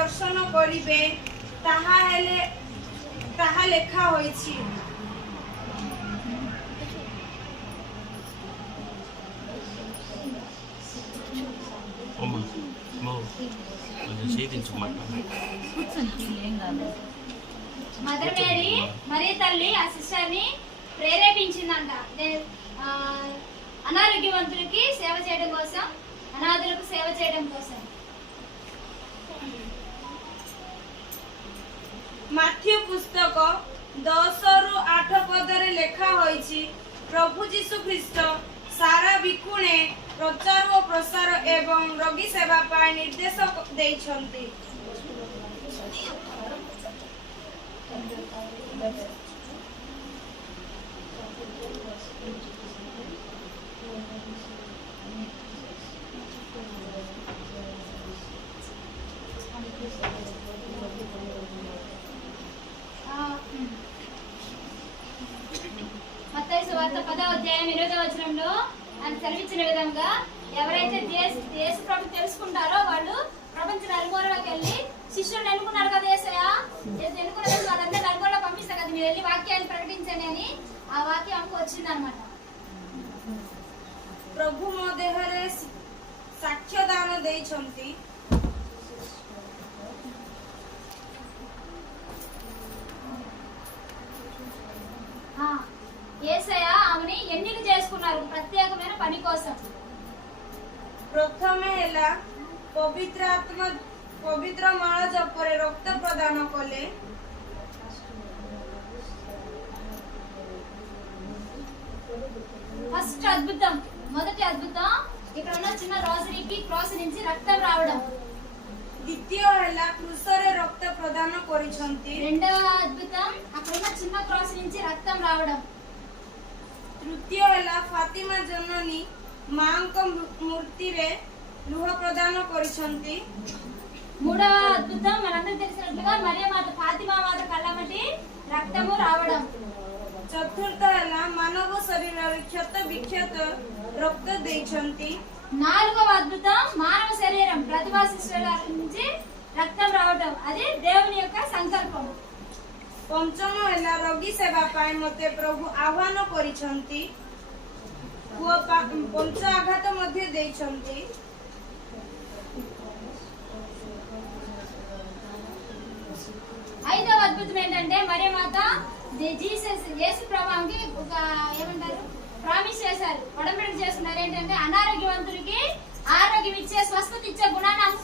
ଦର୍ଶନ କରିବେ ତାହା ହେଲେ ତାହା ଲେଖା ହୋଇଛି అమ్మ అమ్మో కొంచెం చేయించు మాట మదర్ మేరీ మరి తల్లి ఆ సిస్టర్ని ప్రేరేపించిందంట దే- ఆ, అనారోగ్యవంతులకి సేవ చేయడం కోసం అనాథులకు సేవ చేయడం కోసం ମାଥ୍ୟୁ ପୁସ୍ତକ ଦଶରୁ ଆଠ ପଦରେ ଲେଖା ହୋଇଛି ପ୍ରଭୁ ଯୀଶୁ ଖ୍ରୀଷ୍ଟ ସାରା ବିକୁଣେ ପ୍ରଚାର ଓ ପ୍ରସାର ଏବଂ ରୋଗୀ ସେବା ପାଇଁ ନିର୍ଦ୍ଦେଶ ଦେଇଛନ୍ତି। అధ్యాయం ఎనిమిదో వచనంలో ఆయన సెలవిచ్చిన విధంగా ఎవరైతే యేసు యేసు ప్రభు తెలుసుకుంటారో వాళ్ళు ప్రపంచ నలుమూలలోకి వెళ్ళి శిష్యులను ఎన్నుకున్నారు కదా ఏసయ్య యేసు ఎన్నుకున్న రోజు వాళ్ళందరూ నలుమూలలో పంపిస్తారు కదా మీరు వెళ్ళి వాక్యాన్ని ప్రకటించండి అని ఆ వాక్యం ఆమెకు వచ్చిందనమాట ପ୍ରଭୁ ମୋ ଦେହରେ ସାକ୍ଷ୍ୟ ଦାନ ଦେଇଛନ୍ତି ఉన్నారు ప్రత్యేకమైన పని కోసం. প্রথমে হেলা পবিত্র আত্মা পবিত্র মালা ఫస్ట్ అద్భుతం మొదటి అద్భుతం ఇక్కడ ఉన్న చిన్న రోజరీకి క్రాస్ నుంచి రక్తం రావడం. రెండవ అద్భుతం అక్కడ ఉన్న చిన్న క్రాస్ నుంచి రక్తం రావడం. তৃতীয় হেলা ফাতিমা জননী মাঙ্ক মূর্তিরে লুহ প্রদান করিছন্তি మూడవ అద్భుతం మనందరూ తెలిసినట్లుగా మరియ మాత ఫాతిమా మాత కళ్ళమటి రక్తము రావడం. చతుర్థ ఎలా మానవ శరీరాలు క్షత విఖ్యాత రక్త దేశంతి నాలుగవ అద్భుతం మానవ శరీరం ప్రతిభా శిష్యుల నుంచి రక్తం రావడం. అది దేవుని యొక్క సంకల్పం. ପଞ୍ଚମ ହେଲା ରୋଗୀ ସେବା ପାଇଁ ମତେ ପ୍ରଭୁ ଆହ୍ୱାନ କରିଛନ୍ତି ପୁଅ ପା- ପଞ୍ଚ ଆଘାତ ମଧ୍ୟ ଦେଇଛନ୍ତି ఐదవ అద్భుతం ఏంటంటే మరియ మాత ది- జీసస్ యేసు ప్రభావంకి ఒక ఏమంటారు ప్రామిస్ చేశారు ఒడంబడిక చేస్తున్నారు ఏంటంటే అనారోగ్యవంతులకి ఆరోగ్యం ఇచ్చే స్వస్థత ఇచ్చే గుణాన్ని ఆమెకు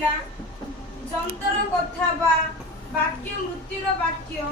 କୁହାଯାଇଥିଲା ଯନ୍ତ୍ର କଥା ବା ବାକ୍ୟ ମୃତ୍ୟୁର ବାକ୍ୟ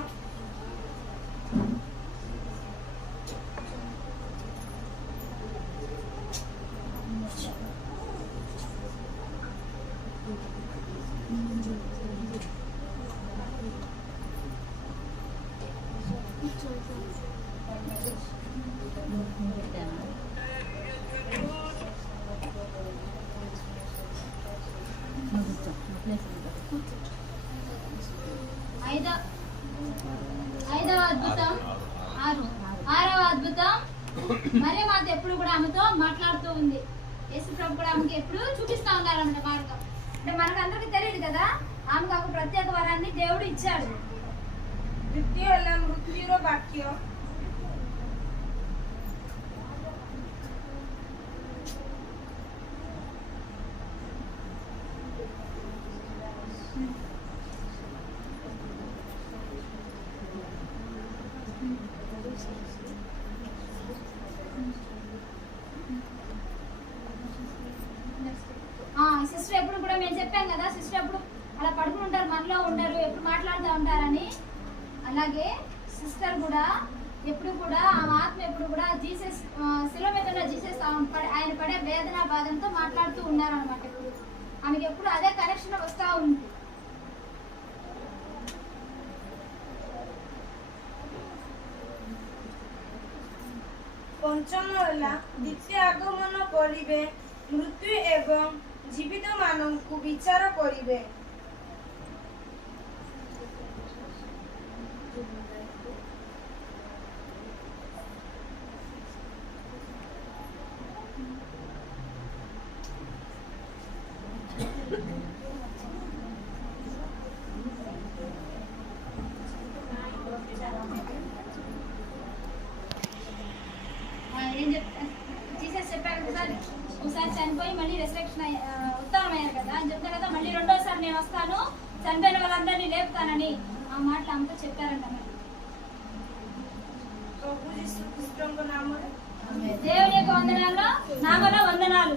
ఐదవ అద్భుతం. ఆరు. ఆరవ అద్భుతం. మరే మాత ఎప్పుడు కూడా ఆమెతో మాట్లాడుతూ ఉంది. యేసు ప్రభు కూడా ఆమెకి ఎప్పుడు చూపిస్తా ఉన్నారన్నమాట మార్గం. అంటే మనకు అందరికి తెలియదు కదా ఆమెకు ఒక ప్రత్యేక వరాన్ని దేవుడు ఇచ్చాడు. మృత్యు మృత్యురో వాక్యం. మేము చెప్పాం కదా సిస్టర్ ఎప్పుడు అలా పడుకుని ఉంటారు మనలో ఉండరు ఎప్పుడు మాట్లాడుతూ ఉంటారని అలాగే సిస్టర్ కూడా ఎప్పుడు కూడా ఆమె ఆత్మ ఎప్పుడు కూడా జీసస్ ఆ, శిలువ మీద ఉన్న జీసస్ ఆమె పడే- ఆయన పడే వేదన బాధంతో మాట్లాడుతూ ఉన్నారనమాట ఎప్పుడు ఆమెకి ఎప్పుడు అదే కనెక్షన్ వస్తూ ఉంది ପଞ୍ଚମ ହେଲା ଦ୍ୱିତୀୟ ଆଗମନ କରିବେ ମୃତ୍ୟୁ ଏବଂ ଜୀବିତମାନଙ୍କୁ ବିଚାର କରିବେ ఏం చెప్తాను ఒకసారి చనిపోయి మళ్ళీ రిసెక్షన్ ఉత్తమయ్యారు కదా. అని చెప్తారు కదా మళ్ళీ రెండోసారి నేను వస్తాను చనిపోయిన వాళ్ళందరినీ లేపుతానని ఆ మాటలు అంతా చెప్పారంట మరి. దేవుని యొక్క వందనాలు నామలో వందనాలు.